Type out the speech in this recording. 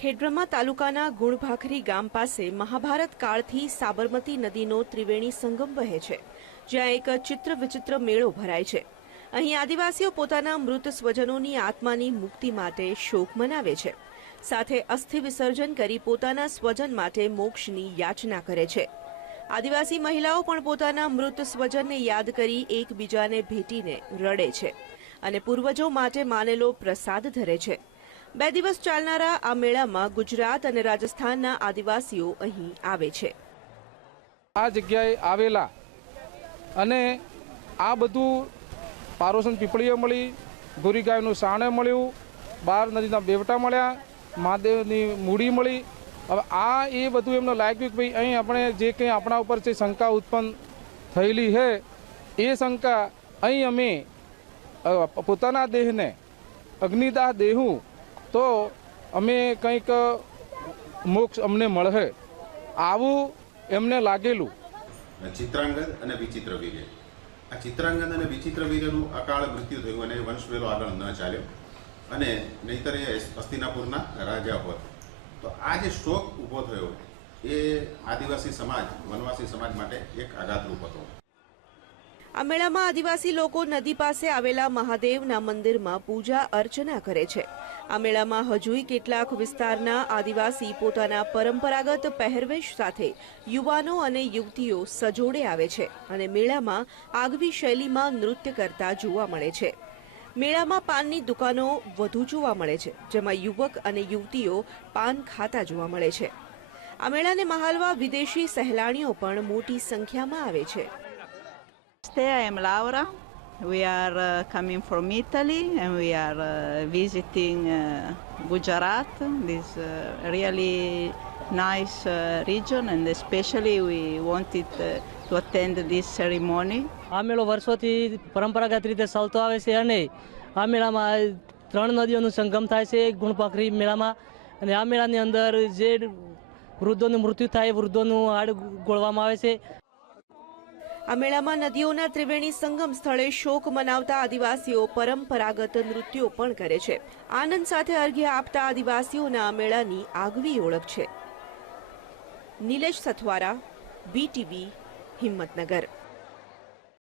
ખેડબ્રહ્મા તાલુકાના ગુણભાખરી ગામ પાસે મહાભારત કાળથી સાબરમતી નદીનો ત્રિવેણી સંગમ વહે છે, જ્યાં એક ચિત્ર વિચિત્ર મેળો ભરાય છે. અહીં આદિવાસીઓ પોતાના મૃત સ્વજનોની આત્માની મુક્તિ માટે શોક મનાવે છે. સાથે અસ્થિ વિસર્જન કરી પોતાના સ્વજન માટે મોક્ષની યાચના કરે છે. આદિવાસી મહિલાઓ પણ પોતાના મૃત સ્વજનને યાદ કરી એકબીજાને ભેટીને રડે છે અને પૂર્વજો માટે માનેલો પ્રસાદ ધરે છે. બે દિવસ ચાલનારા આ મેળામાં ગુજરાત અને રાજસ્થાનના આદિવાસીઓ અહીં આવે છે. આ જગ્યાએ આવેલા અને આ બધું પારોસન પીપળીઓ મળી ગોરી ગાયનું સાણે મળ્યું, બાર નદીના બેવટા મળ્યા, મહાદેવની મૂડી મળી. હવે આ એ બધું એમને લાગ્યું કે ભાઈ અહીં આપણે જે કંઈ આપણા ઉપર જે શંકા ઉત્પન્ન થયેલી છે, એ શંકા અહીં અમે પોતાના દેહને, અગ્નિદાહ દેહું તો અમે કંઈક મોક્ષ અમને મળે આવું એમને લાગેલું. ચિત્રાંગદ અને વિચિત્ર વીર્ય આ ચિત્રાંગદ અને વિચિત્ર વીર્યનું અકાળ મૃત્યુ થયું અને વંશવેલો આગળ ન ચાલ્યો. અને નહીતર એ હસ્તિનાપુરના રાજા હોત તો આ જે શોક ઊભો થયો એ આદિવાસી સમાજ વનવાસી સમાજ માટે એક આઘાતરૂપ હતો. આ મેળામાં આદિવાસી લોકો નદી પાસે આવેલા મહાદેવના મંદિરમાં પૂજા અર્ચના કરે છે. આ મેળામાં હજુય કેટલાક વિસ્તારના આદિવાસી પોતાના પરંપરાગત પહેરવેશ સાથે યુવાનો અને યુવતીઓ સજોડે આવે છે અને મેળામાં આગવી શૈલીમાં નૃત્ય કરતા જોવા મળે છે. મેળામાં પાનની દુકાનો વધુ જોવા મળે છે, જેમાં યુવક અને યુવતીઓ પાન ખાતા જોવા મળે છે. આ મેળાને મહાલવા વિદેશી સહેલાણીઓ પણ મોટી સંખ્યામાં આવે છે. Stay, I am Laura. We are uh, coming from Italy and we are uh, visiting uh, Gujarat, this uh, really nice uh, region, and especially we wanted uh, to attend this ceremony. આ મેળો વર્ષોથી પરંપરાગત રીતે ચાલતો આવે છે અને આ મેળામાં ત્રણ નદીઓનું સંગમ થાય છે ગુણપાખરી મેળામાં અને આ મેળાની અંદર જે વૃદ્ધોનું મૃત્યુ થાય એ વૃદ્ધોનું હાડ ગોળવામાં આવે છે આ મેળામાં નદીઓના ત્રિવેણી સંગમ સ્થળે શોક મનાવતા આદિવાસીઓ પરંપરાગત નૃત્યો પણ કરે છે. આનંદ સાથે અર્ઘ્ય આપતા આદિવાસીઓના આ મેળાની આગવી ઓળખ છે. નિલેશ સથવારા બીટીવી હિંમતનગર.